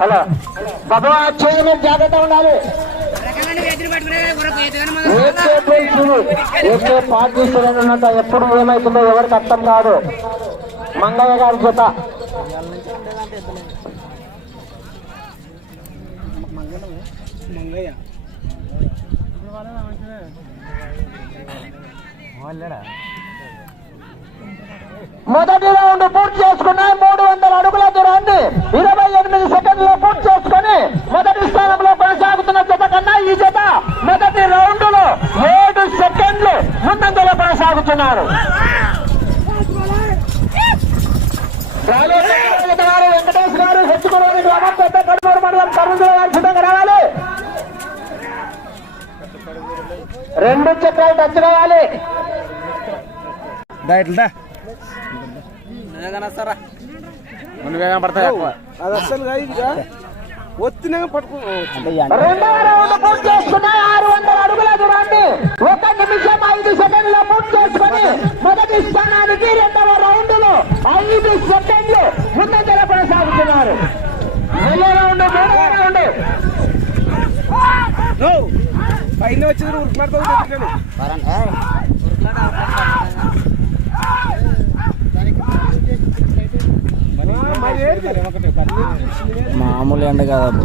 Hello. బాబు చేయని జాగ్రత్త ఉండాలి. ఏకే ఎప్పుడు ఏమైతుందో ఎవరికి అర్థం కాదు. మంగయ్య గారి జత. మొదటి రౌండ్ పూర్తి చేసుకున్నాయి మూడు వందల అడుగుల దూరాన్ని ఇరవై ఎనిమిది సెకండ్లో పూర్తి చేసుకుని మొదటి స్థానంలో కొనసాగుతున్న జత కన్నా ఈ జత మొదటి రౌండ్లో ఏడు సెకండ్లు ముందంజలో కొనసాగుతున్నారు. వెంకటేష్ గారు హెచ్చుకోవాలి గ్రామం పెద్ద కడుమూరు మండలం కర్నూలు గారు సిద్ధంగా రావాలి. రెండు చక్రాలు టచ్ కావాలి. అది అసలు కాదు ఇక ఒత్తినగా పట్టుకో ఆరు వందల అడుగుల దూరాన్ని ఒక నిమిషం ఐదు సెకండ్ల పూర్తి చేసుకుని మొదటి స్థానానికి రెండవ రౌండ్లో ఐదు సెకండ్లు ముందంజల కొనసాగుతున్నారు. రెండవ రౌండ్ మూడవ రౌండ్. పైన వచ్చింది ఉరుకులాడుతూ మామూలు ఎండ కాదు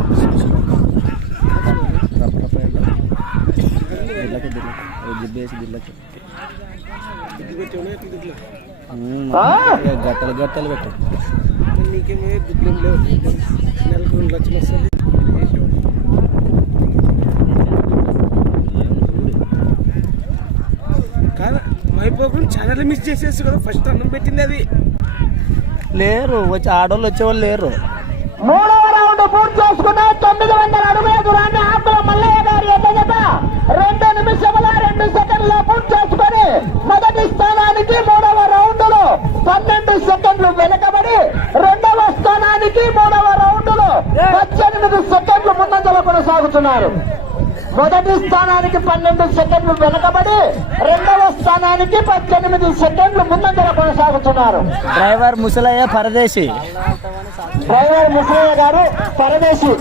గట్టలు గట్టలు పెట్టాం నీకేమే దుడ్లేం లేవు నెలకు రెండు లక్షలు వస్తుంది మైపోకుండా చాలా మిస్ చేసేసి కదా ఫస్ట్ అన్నం పెట్టింది అది. లేరు వచ్చి ఆడోళ్ళు వచ్చేవాళ్ళు లేరు. మూడవ రౌండ్ పూర్తి చేసుకున్నాయి తొమ్మిది వందల అడుగుల దూరాన్ని ఆకుల మల్లయ్య గారి ఎద్దజత రెండు నిమిషముల రెండు సెకండ్ల పూర్తి చేసుకొని మొదటి స్థానానికి మూడవ రౌండ్లో పన్నెండు సెకండ్లు వెనకబడి రెండవ స్థానానికి మూడవ రౌండ్లో పద్దెనిమిది సెకండ్లు ముందంజలో కొనసాగుతున్నారు. మొదటి స్థానానికి పన్నెండు సెకండ్లు వెనకబడి రెండవ స్థానానికి పద్దెనిమిది సెకండ్లు ముందంజలో కొనసాగుతున్నారు. డ్రైవర్ ముసలయ్య పరదేశి. డ్రైవర్ ముసలయ్య గారు పరదేశి.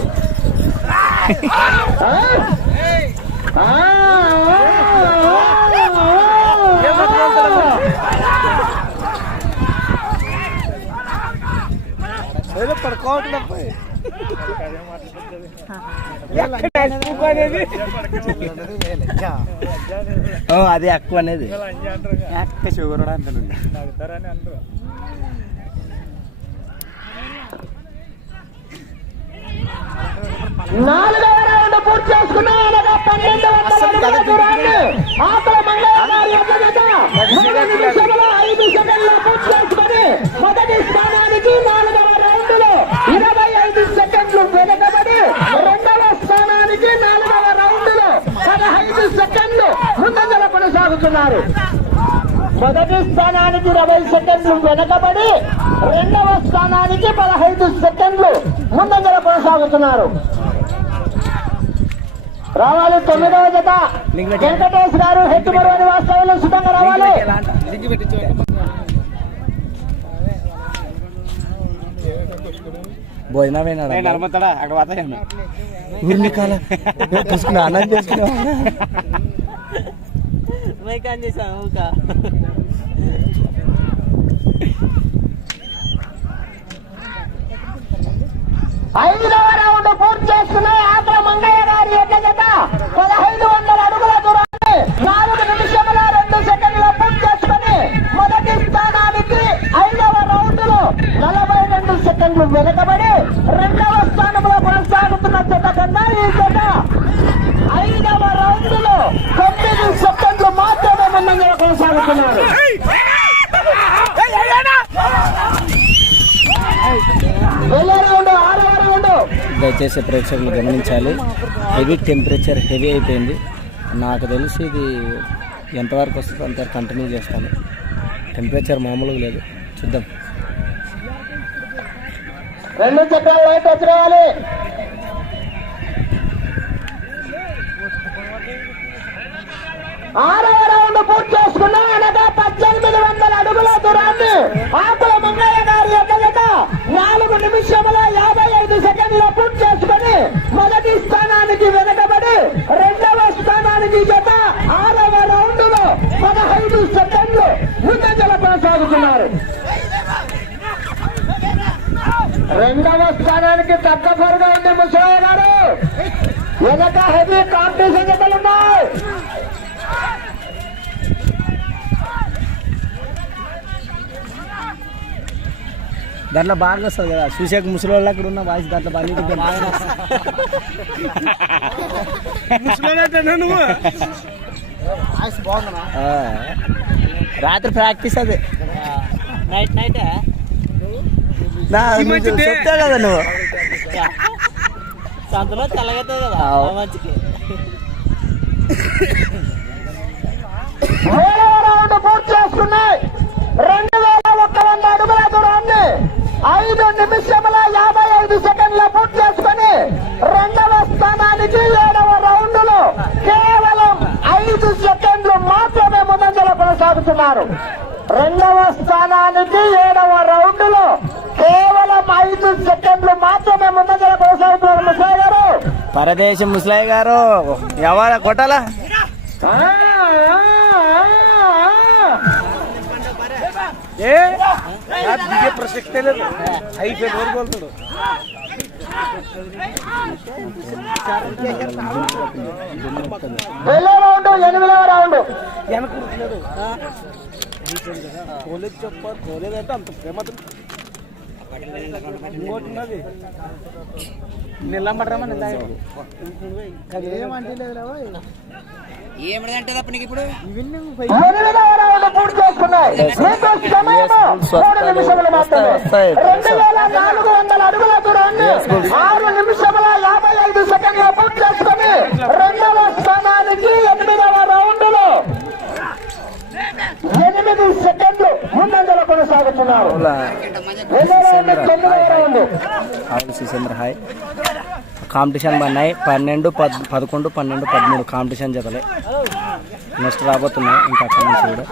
పడుకోవట్లేదు. అది ఎక్కువ అనేది. షుగర్ నాలుగవ రౌండ్ పూర్తి అనగా పన్నెండు ఆకుల ఐదు సెకండ్ల పూర్తి చేసుకుని మొదటి స్థానానికి నాలుగవ రౌండ్లో ఇరవై ఐదు సెకండ్లు వెనకబడి రెండవ స్థానానికి నాలుగవ రౌండ్లో పదహైదు సెకండ్లు ముందంజల కొనసాగుతున్నారు మొదటి స్థానానికి ఇరవై సెకండ్లు వెనకబడి రెండవ స్థానానికి పదహైదు సెకండ్లు ముందంజల కొనసాగుతున్నారు. రావాలి తొమ్మిదవ జత. వెంకటేష్ గారు హెట్టుమరు అని వాస్తవంలో సిద్ధంగా రావాలి. భోజనం అయినాడా అక్కడ వాతావరణం. తీసుకున్నా అన్నం చేసుకున్నా ఐదవ రౌండ్ పూర్తి చేస్తున్నాయి ఆకుల మంగయ్య గారి యొక్క జత పదహైదు వందల అడుగుల దూరాన్ని నాలుగు నిమిషముల రెండు సెకండ్ల పూర్తి చేసుకుని మొదటి స్థానానికి ఐదవ రౌండ్లో నలభై రెండు సెకండ్లు వెనకబడి రెండవ స్థానంలో కొనసాగుతున్న జత కన్నా ఈ జత ఐదవ రౌండ్లో తొమ్మిది సెకండ్లు మాత్రమే రౌండ్ దయచేసి ప్రేక్షకులు గమనించాలి. హెవీ టెంపరేచర్ హెవీ అయిపోయింది. నాకు తెలిసి ఇది ఎంతవరకు వస్తుందో అంతవరకు కంటిన్యూ చేస్తాను. టెంపరేచర్ మామూలుగా లేదు. చూద్దాం. రెండు చక్రాలు లైట్ వచ్చి రావాలి ఆరవ రౌండ్ పూర్తి చేసుకున్నా అనగా పద్దెనిమిది వందల అడుగుల దూరాన్ని ఆకుల మంగయ్య గారి యొక్క జత నాలుగు నిమిషముల స్థానానికి తగ్గ పరుగా ఉంది ముసలయ్య గారు. వెనక హెవీ కాంపిటీషన్ జతలు ఉన్నాయి. దాంట్లో బాగా వస్తుంది కదా. చూసాక ముసలి వాళ్ళు అక్కడ ఉన్న వాయిస్ దాంట్లో బాగా. రాత్రి ప్రాక్టీస్ అదే. Night night? కదా నువ్వు. సంతలో తెల్లగవుతుంది కదా మంచికి ఏడవ రౌండ్ పూర్తి చేసుకున్నాయి రెండు వేల ఒక్క వంద అడుగుల దూరాన్ని ఐదు నిమిషముల యాభై ఐదు సెకండ్ల పూర్తి చేసుకుని రెండవ స్థానానికి ఏడవ రౌండ్లో కేవలం ఐదు సెకండ్లు మాత్రమే ముందంజలో కొనసాగుతున్నారు. రెండవ స్థానానికి ఏడవ రౌండ్లో కేవలం ఐదు సెకండ్లు పరదేశం ముసలయ్య గారు ఎవరా కొట్టాలా. ఏ? దిగే ప్రసక్తే లేదు. అయిపోయిన వరకు వెళ్తాడు వెళ్ళే రౌండ్ ఎనిమిదవ రౌండ్ వెనక కూర్చున్నాడు పోలేదు చెప్ప పోలేదంటే అంత ప్రేమతో ఏమంటే తప్ప నీకు ఇప్పుడు పూర్తి చేసుకున్నాయి మీకు సమయము మూడు నిమిషములు మాత్రమే వస్తాయి, వస్తాయి. రెండు వేల నాలుగు వందల అడుగుల దూరాన్ని ఆరు నిమిషముల యాభై ఐదు సెకండ్ల పూర్తి చేసుకుని రెండవ స్థానానికి ఎనిమిదవ రౌండ్లో ఎనిమిది సెకండ్లు ముందంజలో అవును సుసేంద్ర హాయ్ కాంపిటీషన్ పడినాయి పన్నెండు పద్ పదకొండు పన్నెండు పదమూడు కాంపిటీషన్ జతలే. నెక్స్ట్ రాబోతున్నాయి ఇంకా అక్కడి నుంచి కూడా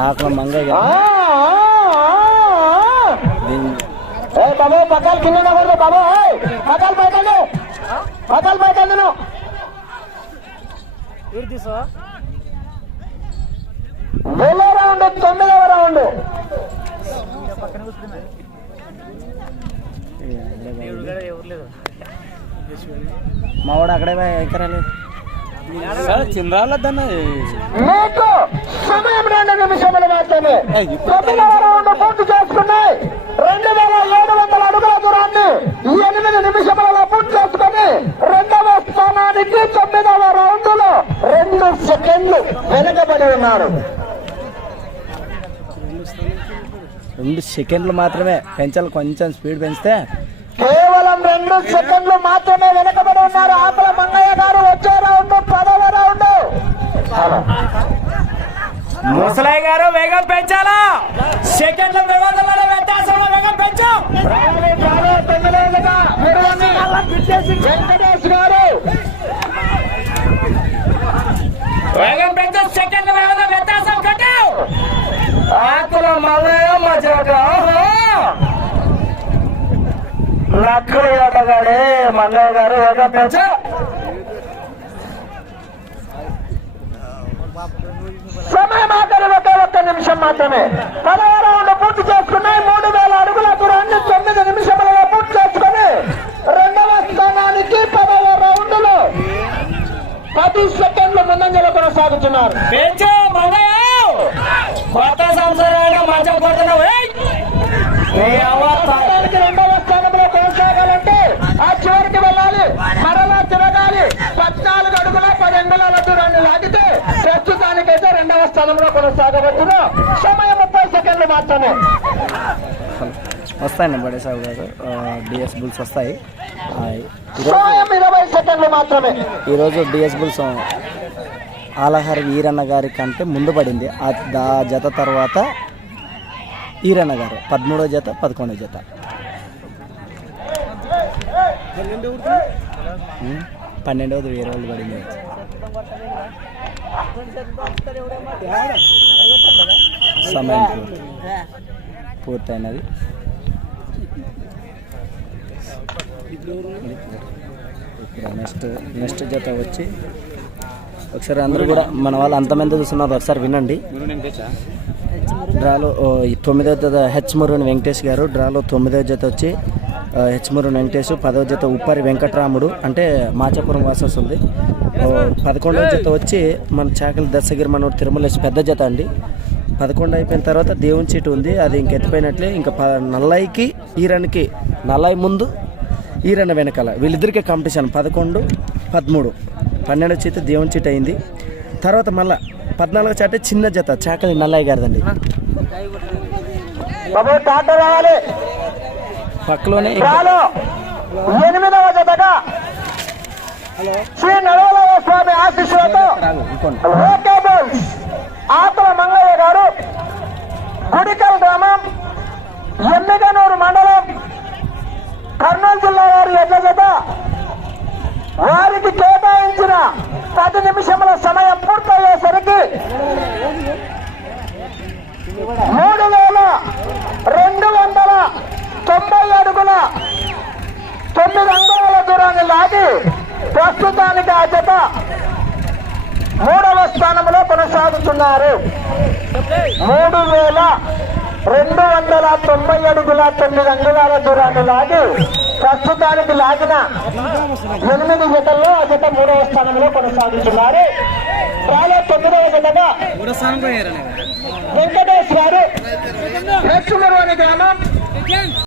ఆకలి మంగయ్య బాబు పక్కలు కింద బాబు పక్కలు వెళ్ళే రౌండ్ తొమ్మిదవ రౌండ్. మావాడు అక్కడే మీకు సమయం రెండు నిమిషములు మాత్రమే. తొమ్మిదవ రౌండ్ పూర్తి చేసుకున్నాయి రెండు వేల ఏడు వందల అడుగుల దూరాన్ని ఎనిమిది నిమిషములలో పూర్తి చేసుకుని రెండవ స్థానానికి తొమ్మిదవ రౌండ్లో రెండు సెకండ్లు వెనుకబడి ఉన్నారు. రెండు సెకండ్లు మాత్రమే పెంచాలి. కొంచెం స్పీడ్ పెంచితే కేవలం రెండు సెకండ్లు మాత్రమే వెనకబడి ఉన్నారు. ఆపల మంగయ్య గారు వచ్చే రౌండ్ పదవ రౌండ్. ముసలయ్య గారు వేగం పెంచాలా? సెకండ్ల వ్యవధిలో వ్యత్యాసంలో వేగం పెంచు. రావాలి, రావాలి, తొమ్మిదేళ్ళుగా నిర్వహణ వెంకటేష్ గారు వేగం పెంచు సెకండ్ల వ్యవధిలో వ్యత్యాసం. ఆకుల మల్లయ్య మజాక? లక్కలు వేటగాడే మంగయ్య గారు వేగం పెంచు. సమయం ఆఖరి ఒక ఒక్క నిమిషం మాత్రమే. పదహారు రౌండ్ పూర్తి చేసుకున్నాయి మూడు వేల అడుగుల దూరాన్ని తొమ్మిది నిమిషములలో పూర్తి చేసుకుని రెండవ స్థానానికి పదవ రౌండ్లో పది సెకండ్లు ముందంజలో కొనసాగుతున్నారు. పెంచు స్థానానికి రెండవ స్థానంలో కొనసాగాలంటే ఆ చివరికి వెళ్ళాలి. మరలా తిరగాలి. పద్నాలుగు అడుగుల పది అంగుళాల దూరాన్ని లాగితే ప్రస్తుతానికైతే రెండవ స్థానంలో కొనసాగవచ్చును సమయం ముప్పై సెకండ్లు మాత్రమే. వస్తాయండి బడే సాగు గారు. డిఎస్ బుల్స్ వస్తాయి. ఇరవై సెకండ్లు మాత్రమే. ఈరోజు డిఎస్ బుల్స్ ఆలహరి ఈరన్న గారి కంటే ముందు పడింది. ఆ జత తర్వాత ఈరన్న గారు. పదమూడో జత పదకొండో జత. పన్నెండవది వేరే వాళ్ళు పడింది. సమయం పూర్తయినది. నెక్స్ట్ నెక్స్ట్ జత వచ్చి ఒకసారి అందరూ కూడా మన వాళ్ళు అంతమంది చూస్తున్నారు ఒకసారి వినండి. డ్రాలో తొమ్మిదో జత హెచ్ మురుని వెంకటేష్ గారు డ్రాలో తొమ్మిదో జత వచ్చి హెచ్ మురుని వెంకటేష్ పదో జత ఉప్పారి వెంకటరాముడు అంటే మాచాపురం వాసస్ ఉంది. పదకొండవ జత వచ్చి మన చాకలి దశగిరి మనోడు తిరుమలేసి పెద్ద జత అండి. పదకొండు అయిపోయిన తర్వాత దేవుని చీటు ఉంది. అది ఇంక ఎత్తిపోయినట్లే ఇంకా ప నల్లయికి ఈరన్కి నల్లయి ముందు ఈరన్న వెనకాల. వీళ్ళిద్దరికీ కాంపిటీషన్ పదకొండు పదమూడు. పన్నెండు చేత దేవుని చీట అయింది. తర్వాత మళ్ళా పద్నాలుగు చాటే చిన్న జత చాకలి నల్లయ్య గారిదండి. బాబు టాటా రావాలి. పక్కలోనే ఎనిమిదవ జతగా శ్రీ నడవలయ స్వామి ఆశీస్సులతో ఆకుల మంగయ్య గారు గుడికల్ గ్రామం ఎమ్మిగనూరు మండలం కర్నూలు జిల్లా వారి ఎడ్ల జత వారికి కేటాయించిన పది నిమిషముల సమయం పూర్తయ్యేసరికి మూడు వేల రెండు వందల తొంభై అడుగుల తొమ్మిది అంగుళాల దూరాన్ని లాగి ప్రస్తుతానికి ఆ జత మూడవ స్థానంలో కొనసాగుతున్నారు. మూడు వేల రెండు వందల తొంభై అడుగుల తొమ్మిది అంగుళాల దూరాన్ని లాగి ప్రస్తుతానికి లాగిన ఎనిమిది జతల్లో ఆ జత మూడవ స్థానంలో కొనసాగుతున్నారు. చాలా తొమ్మిదవ జతగా వెంకటేష్ గారు గ్రామం.